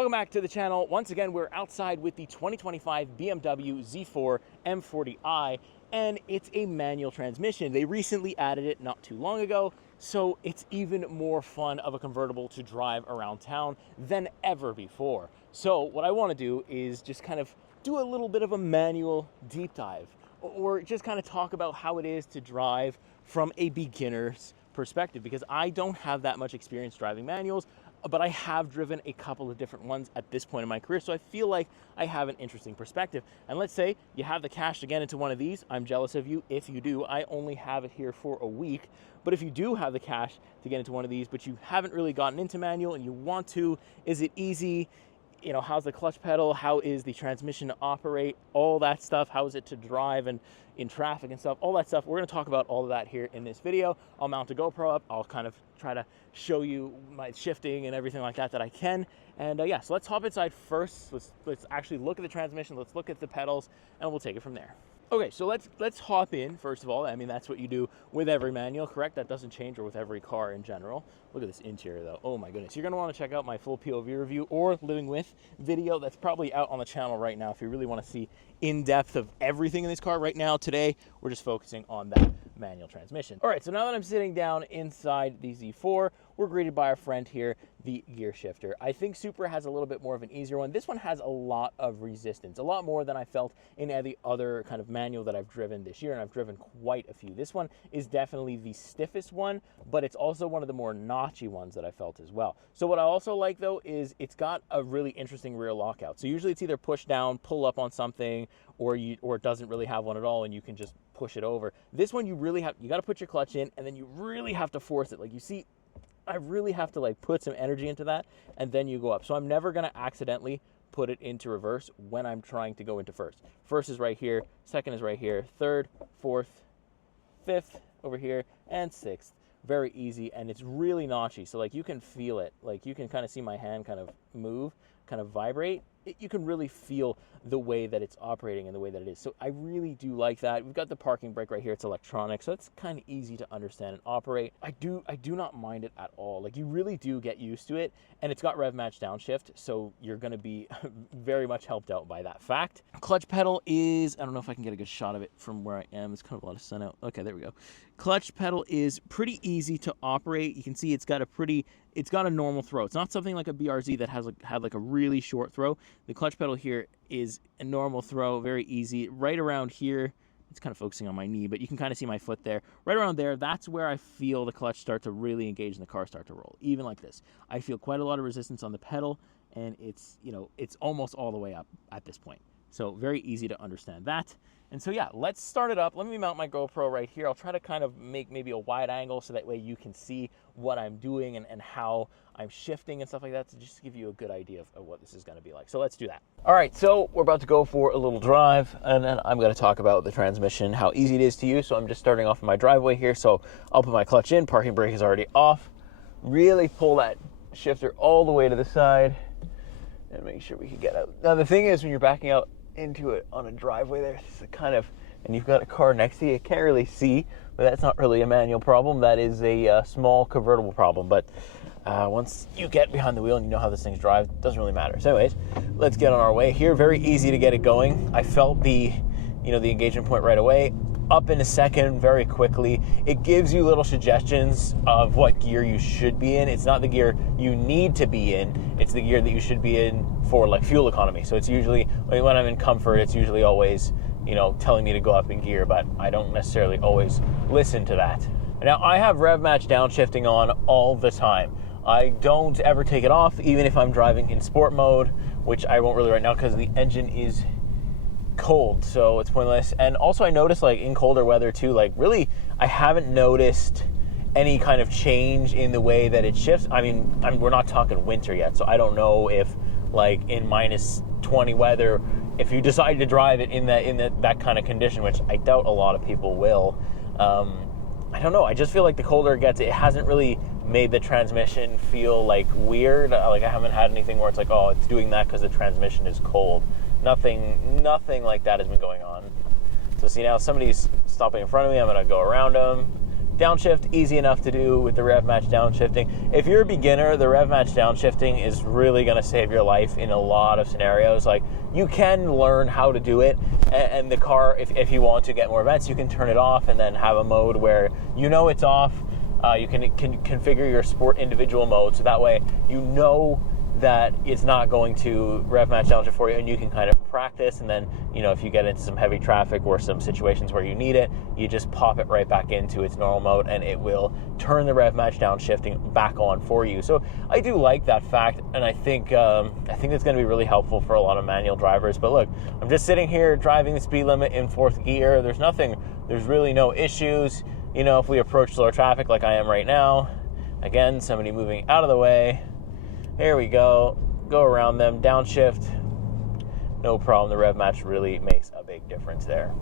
Welcome back to the channel. Once again, we're outside with the 2025 BMW Z4 M40i, and it's a manual transmission. They recently added it not too long ago, so it's even more fun of a convertible to drive around town than ever before. So what I want to do is just kind of do a little bit of a manual deep dive, or just kind of talk about how it is to drive from a beginner's perspective, because I don't have that much experience driving manuals, but I have driven a couple of different ones at this point in my career, so I feel like I have an interesting perspective. And let's say you have the cash to get into one of these. I'm jealous of you if you do. I only have it here for a week, but if you do have the cash to get into one of these, but you haven't really gotten into manual and you want to, is it easy? You know, how's the clutch pedal? How is the transmission to operate? All that stuff. How is it to drive and in traffic and stuff? All that stuff. We're going to talk about all of that here in this video. I'll mount a GoPro up. I'll kind of try to show you my shifting and everything like that I can. And yeah, so let's hop inside first. Let's actually look at the transmission. Let's look at the pedals, and we'll take it from there. Okay, so let's hop in first of all. I mean, that's what you do with every manual, correct? That doesn't change, or with every car in general. Look at this interior though. Oh my goodness. You're gonna want to check out my full POV review or living with video that's probably out on the channel right now if you really want to see in depth of everything in this car. Right now, today, we're just focusing on that manual transmission. All right, so now that I'm sitting down inside the Z4, we're greeted by our friend here, the gear shifter. I think Supra has a little bit more of an easier one. This one has a lot of resistance, a lot more than I felt in any other kind of manual that I've driven this year, and I've driven quite a few. This one is definitely the stiffest one, but it's also one of the more notchy ones that I felt as well. So what I also like though is it's got a really interesting rear lockout. So usually it's either push down, pull up on something, or it doesn't really have one at all, and you can just push it over. This one you got to put your clutch in, and then you really have to force it. Like, you see, I really have to like put some energy into that, and then you go up. So I'm never going to accidentally put it into reverse when I'm trying to go into first. First is right here, second is right here, third, fourth, fifth over here, and sixth. Very easy, and it's really notchy, so like you can feel it. Like, you can kind of see my hand kind of move, kind of vibrate. You can really feel the way that it's operating and the way that it is. So I really do like that. We've got the parking brake right here. It's electronic, so it's kind of easy to understand and operate. I do not mind it at all. Like, you really do get used to it, and it's got rev match downshift, so you're going to be very much helped out by that fact. Clutch pedal is, I don't know if I can get a good shot of it from where I am. It's kind of a lot of sun out. Okay, there we go. Clutch pedal is pretty easy to operate. You can see it's got a normal throw. It's not something like a BRZ that had like a really short throw. The clutch pedal here is a normal throw, very easy. Right around here, it's kind of focusing on my knee, but you can kind of see my foot there. Right around there, that's where I feel the clutch start to really engage and the car start to roll. Even like this, I feel quite a lot of resistance on the pedal, and it's almost all the way up at this point. So very easy to understand that. And so yeah, let's start it up. Let me mount my GoPro right here. I'll try to kind of make maybe a wide angle so that way you can see what I'm doing and how I'm shifting and stuff like that, to just give you a good idea of what this is going to be like. So let's do that. All right, so we're about to go for a little drive, and then I'm going to talk about the transmission, how easy it is to use. So I'm just starting off in my driveway here. So I'll put my clutch in, parking brake is already off. Really pull that shifter all the way to the side and make sure we can get out. Now the thing is, when you're backing out into it on a driveway, there's a kind of, and you've got a car next to you, you can't really see, but that's not really a manual problem. That is a small convertible problem. But once you get behind the wheel and you know how this thing's drives, it doesn't really matter. So anyways, let's get on our way here. Very easy to get it going. I felt the engagement point right away. Up in a second, very quickly. It gives you little suggestions of what gear you should be in. It's not the gear you need to be in. It's the gear that you should be in for like fuel economy. So it's usually, when I'm in comfort, it's usually always, telling me to go up in gear, but I don't necessarily always listen to that. Now, I have rev match downshifting on all the time. I don't ever take it off, even if I'm driving in sport mode, which I won't really right now because the engine is cold, so it's pointless. And also I noticed, like, in colder weather too, like, really I haven't noticed any kind of change in the way that it shifts. I mean, we're not talking winter yet, so I don't know if, like, in minus 20 weather, if you decide to drive it in that kind of condition, which I doubt a lot of people will. I don't know, I just feel like the colder it gets, it hasn't really made the transmission feel like weird. Like, I haven't had anything where it's like, oh, it's doing that because the transmission is cold. Nothing like that has been going on. So see, now somebody's stopping in front of me. I'm gonna go around them, Downshift, easy enough to do with the rev match downshifting. If you're a beginner, the rev match downshifting is really going to save your life in a lot of scenarios. Like, you can learn how to do it, and the car, if you want to get more events, you can turn it off and then have a mode where you know it's off. You can configure your sport individual mode, so that way you know that it's not going to rev match downshift for you, and you can kind of practice, and then, you know, if you get into some heavy traffic or some situations where you need it, you just pop it right back into its normal mode and it will turn the rev match downshifting back on for you. So I do like that fact, and I think it's going to be really helpful for a lot of manual drivers. But look, I'm just sitting here driving the speed limit in 4th gear. There's really no issues. You know, if we approach slower traffic like I am right now, again, somebody moving out of the way, there we go around them, downshift, no problem. The rev match really makes a big difference there.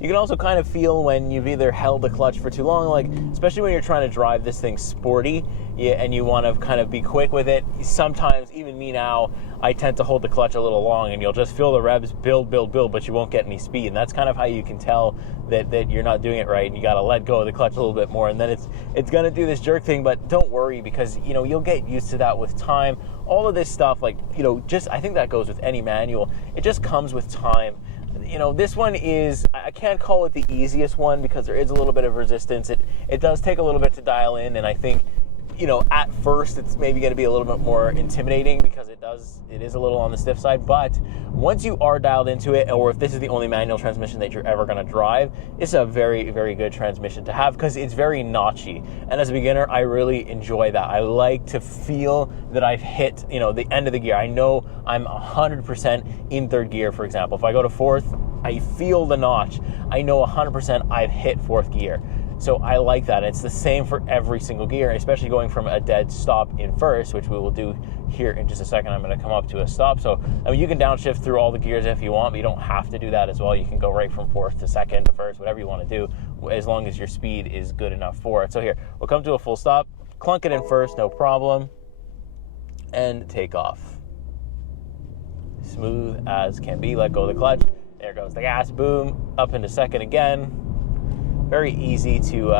You can also kind of feel when you've either held the clutch for too long, like especially when you're trying to drive this thing sporty, and you want to kind of be quick with it. Sometimes, even me now, I tend to hold the clutch a little long, and you'll just feel the revs build, but you won't get any speed. And that's kind of how you can tell that you're not doing it right, and you got to let go of the clutch a little bit more, and then it's going to do this jerk thing. But don't worry, because, you know, you'll get used to that with time. All of this stuff, like, you know, just, I think that goes with any manual. It just comes with time. You know, this one is, I can't call it the easiest one because there is a little bit of resistance. It does take a little bit to dial in, and I think, you know, at first it's maybe going to be a little bit more intimidating because it is a little on the stiff side. But once you are dialed into it, or if this is the only manual transmission that you're ever going to drive, it's a very, very good transmission to have because it's very notchy. And as a beginner, I really enjoy that. I like to feel that I've hit, you know, the end of the gear. I know I'm 100% in 3rd gear, for example. If I go to 4th, I feel the notch. I know 100% I've hit 4th gear. So I like that. It's the same for every single gear, especially going from a dead stop in 1st, which we will do here in just a second. I'm going to come up to a stop. So, I mean, you can downshift through all the gears if you want, but you don't have to do that as well. You can go right from 4th to 2nd to 1st, whatever you want to do, as long as your speed is good enough for it. So here, we'll come to a full stop, clunk it in 1st, no problem, and take off. Smooth as can be. Let go of the clutch. There goes the gas. Boom. Up into 2nd again. Very easy to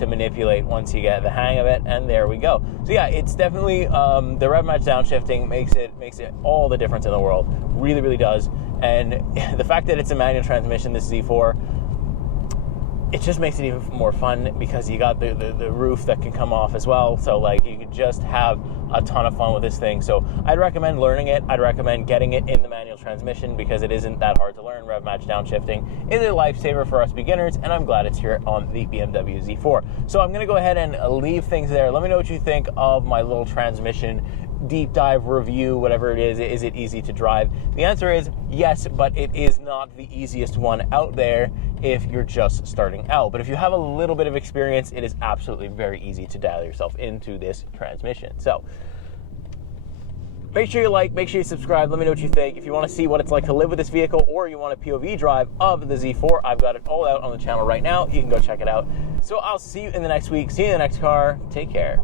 manipulate once you get the hang of it, and there we go. So yeah, it's definitely the rev match downshifting makes it all the difference in the world. Really, really does. And the fact that it's a manual transmission, this Z4, it just makes it even more fun because you got the roof that can come off as well. So like, you can just have a ton of fun with this thing. So I'd recommend learning it. I'd recommend getting it in the manual transmission because it isn't that hard to learn. Rev match downshifting is a lifesaver for us beginners, and I'm glad it's here on the BMW Z4. So I'm going to go ahead and leave things there. Let me know what you think of my little transmission deep dive review, whatever it is. Is it easy to drive? The answer is yes, but it is not the easiest one out there if you're just starting out. But if you have a little bit of experience, it is absolutely very easy to dial yourself into this transmission. So make sure you like, make sure you subscribe. Let me know what you think. If you want to see what it's like to live with this vehicle, or you want a POV drive of the Z4, I've got it all out on the channel right now. You can go check it out. So I'll see you in the next week. See you in the next car. Take care.